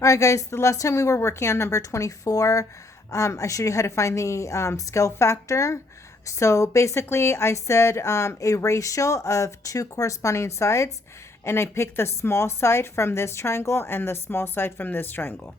All right, guys, the last time we were working on number 24, I showed you how to find the scale factor. So basically, I said a ratio of two corresponding sides, and I picked the small side from this triangle and the small side from this triangle.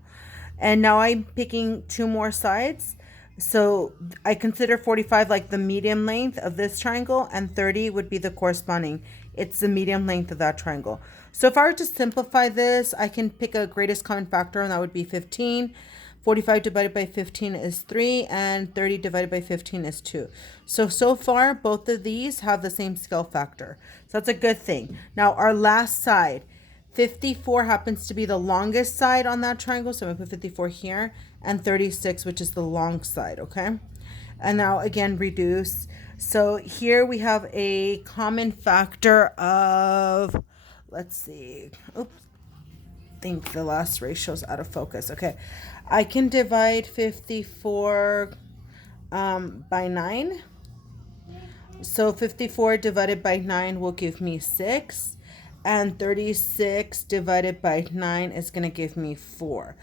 And now I'm picking two more sides. So I consider 45 like the medium length of this triangle, and 30 would be the corresponding. It's the medium length of that triangle. So if I were to simplify this, I can pick a greatest common factor, and that would be 15. 45 divided by 15 is 3, and 30 divided by 15 is 2. So far, both of these have the same scale factor. So that's a good thing. Now, our last side, 54 happens to be the longest side on that triangle, so I'm going to put 54 here, and 36, which is the long side, okay? And now, again, reduce. So here we have a common factor of, let's see, oops, I think the last ratio is out of focus. Okay, I can divide 54 by 9. So 54 divided by 9 will give me 6. And 36 divided by 9 is going to give me 4.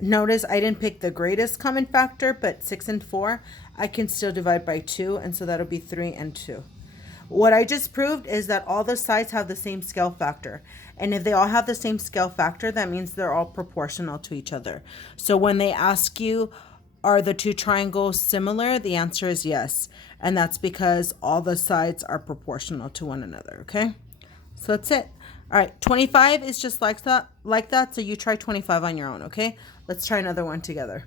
Notice I didn't pick the greatest common factor, but 6 and 4, I can still divide by 2, and so that'll be 3 and 2. What I just proved is that all the sides have the same scale factor. And if they all have the same scale factor, that means they're all proportional to each other. So when they ask you, are the two triangles similar? The answer is yes. And that's because all the sides are proportional to one another, okay? So that's it. All right, 25 is just like that. So you try 25 on your own, okay? Let's try another one together.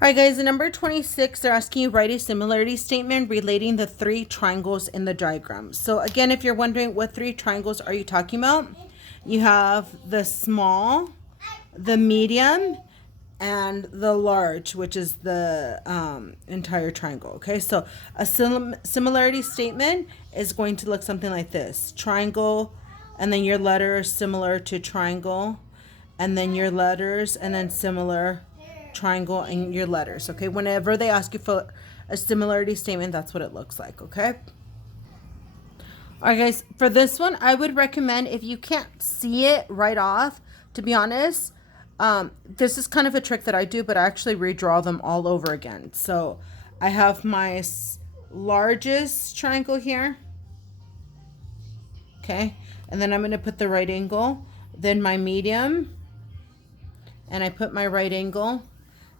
All right, guys, in number 26, they're asking you write a similarity statement relating the three triangles in the diagram. So again, if you're wondering what three triangles are you talking about, you have the small, the medium, and the large, which is the entire triangle. Okay, so a similarity statement is going to look something like this: triangle, and then your letters similar to triangle, and then your letters, and then similar triangle and your letters. Okay, whenever they ask you for a similarity statement, that's what it looks like. Okay. All right, guys, for this one, I would recommend, if you can't see it right off, to be honest, this is kind of a trick that I do, but I actually redraw them all over again. So I have my largest triangle here. Okay, and then I'm going to put the right angle, then my medium, and I put my right angle,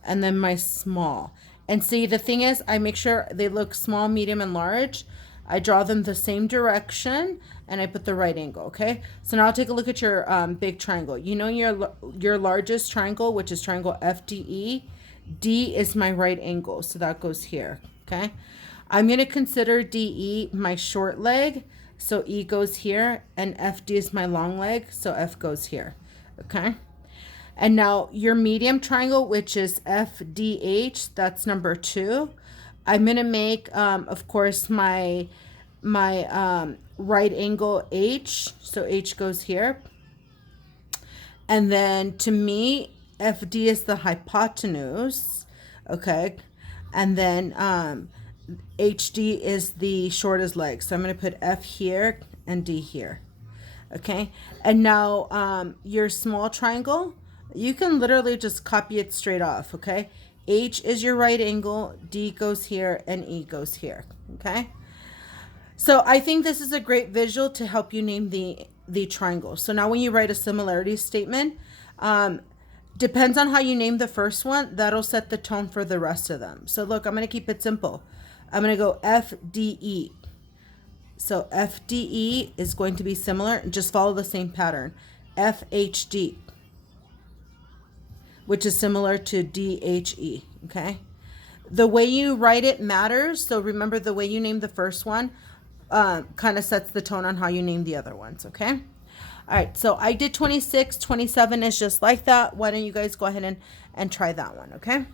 and then my small. And see, the thing is, I make sure they look small, medium, and large. I draw them the same direction, and I put the right angle, okay? So now I'll take a look at your big triangle. You know your largest triangle, which is triangle FDE. D is my right angle, so that goes here, okay? I'm going to consider DE my short leg, so E goes here, and FD is my long leg, so F goes here, okay? And now your medium triangle, which is FDH, that's number 2. I'm going to make, of course, my right angle H. So H goes here. And then to me, FD is the hypotenuse. Okay. And then HD is the shortest leg. So I'm going to put F here and D here. Okay. And now your small triangle, you can literally just copy it straight off, okay? H is your right angle, D goes here, and E goes here, okay? So I think this is a great visual to help you name the triangle. So now when you write a similarity statement, depends on how you name the first one, that'll set the tone for the rest of them. So look, I'm going to keep it simple. I'm going to go FDE. So FDE is going to be similar, just follow the same pattern. FHD, which is similar to DHE, okay? The way you write it matters, so remember the way you name the first one kind of sets the tone on how you name the other ones, okay? All right, so I did 26, 27 is just like that. Why don't you guys go ahead and try that one, okay?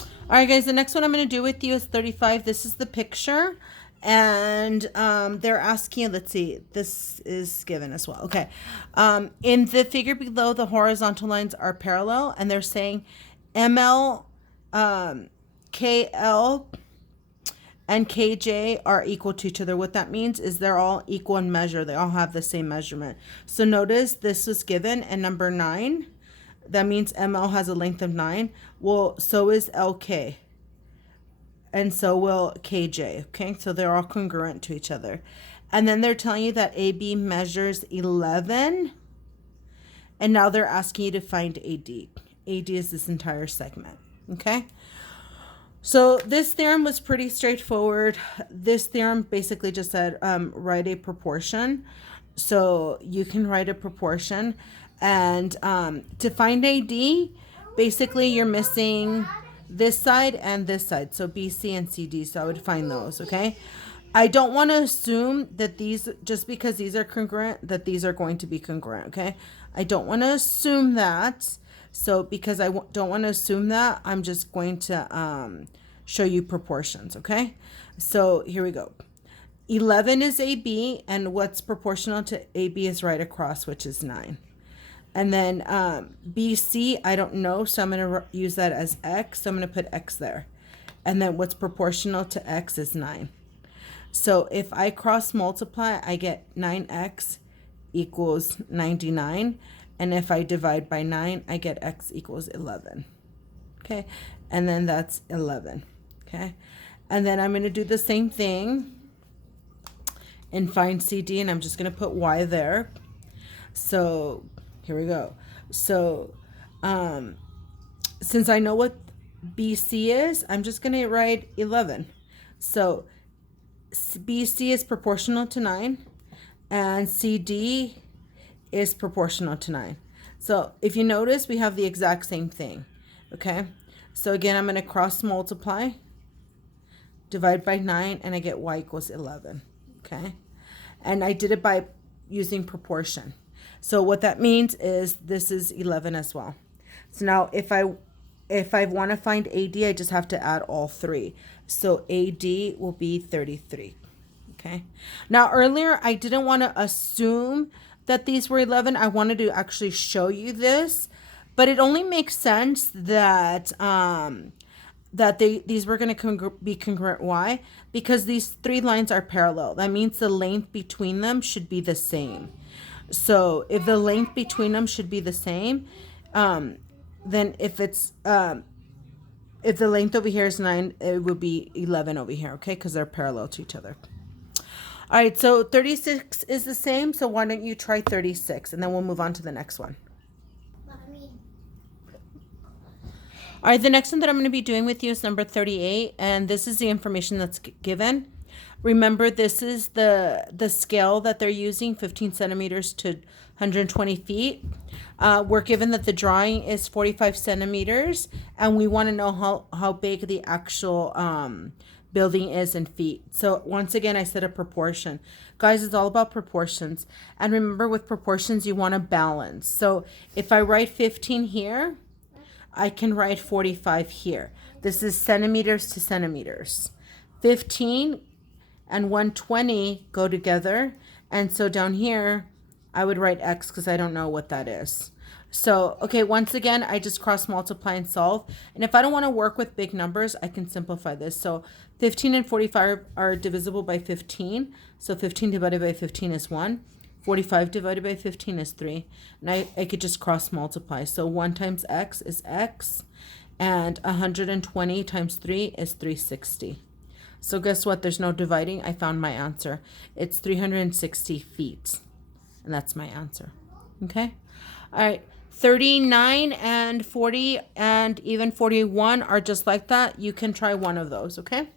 All right, guys, the next one I'm going to do with you is 35. This is the picture. And they're asking, let's see, this is given as well. Okay. In the figure below, the horizontal lines are parallel, and they're saying ML, KL, and KJ are equal to each other. What that means is they're all equal in measure. They all have the same measurement. So notice this was given and number 9. That means ML has a length of 9. Well, so is LK. And so will KJ. Okay, so they're all congruent to each other. And then they're telling you that AB measures 11. And now they're asking you to find AD. AD is this entire segment. Okay. So this theorem was pretty straightforward. This theorem basically just said write a proportion. So you can write a proportion. And to find AD, basically you're missing this side and this side. So BC and CD. So I would find those, okay? I don't want to assume that these, just because these are congruent, that these are going to be congruent, okay? I don't want to assume that. So because I don't want to assume that, I'm just going to show you proportions, okay? So here we go. 11 is AB, and what's proportional to AB is right across, which is 9. And then BC, I don't know, so I'm going to use that as X. So I'm going to put X there. And then what's proportional to X is 9. So if I cross multiply, I get 9X equals 99. And if I divide by 9, I get X equals 11. Okay, and then that's 11. Okay, and then I'm going to do the same thing and find CD, and I'm just going to put Y there. So here we go. So since I know what BC is, I'm just going to write 11. So BC is proportional to 9, and CD is proportional to 9. So if you notice, we have the exact same thing. Okay, so again, I'm going to cross multiply, divide by 9, and I get Y equals 11. Okay, and I did it by using proportion. So what that means is this is 11 as well. So now if I want to find AD, I just have to add all 3. So AD will be 33. Okay, now earlier I didn't want to assume that these were 11. I wanted to actually show you this, but it only makes sense that these were going to be congruent. Why? Because these 3 lines are parallel. That means the length between them should be the same. So if the length between them should be the same, then if it's if the length over here is 9, it would be 11 over here. Okay, because they're parallel to each other. All right, so 36 is the same, so why don't you try 36, and then we'll move on to the next one. All right, the next one that I'm going to be doing with you is number 38, and this is the information that's given. Remember, this is the scale that they're using, 15 centimeters to 120 feet. We're given that the drawing is 45 centimeters, and we want to know how big the actual building is in feet. So once again, I said a proportion. Guys, it's all about proportions. And remember, with proportions, you want to balance. So if I write 15 here, I can write 45 here. This is centimeters to centimeters. 15 and 120 go together. And so down here, I would write X because I don't know what that is. So, okay, once again, I just cross multiply and solve. And if I don't want to work with big numbers, I can simplify this. So 15 and 45 are divisible by 15. So 15 divided by 15 is 1. 45 divided by 15 is 3. And I could just cross multiply. So 1 times X is X. And 120 times 3 is 360. So guess what? There's no dividing. I found my answer. It's 360 feet. And that's my answer. Okay? All right. 39 and 40 and even 41 are just like that. You can try one of those, okay?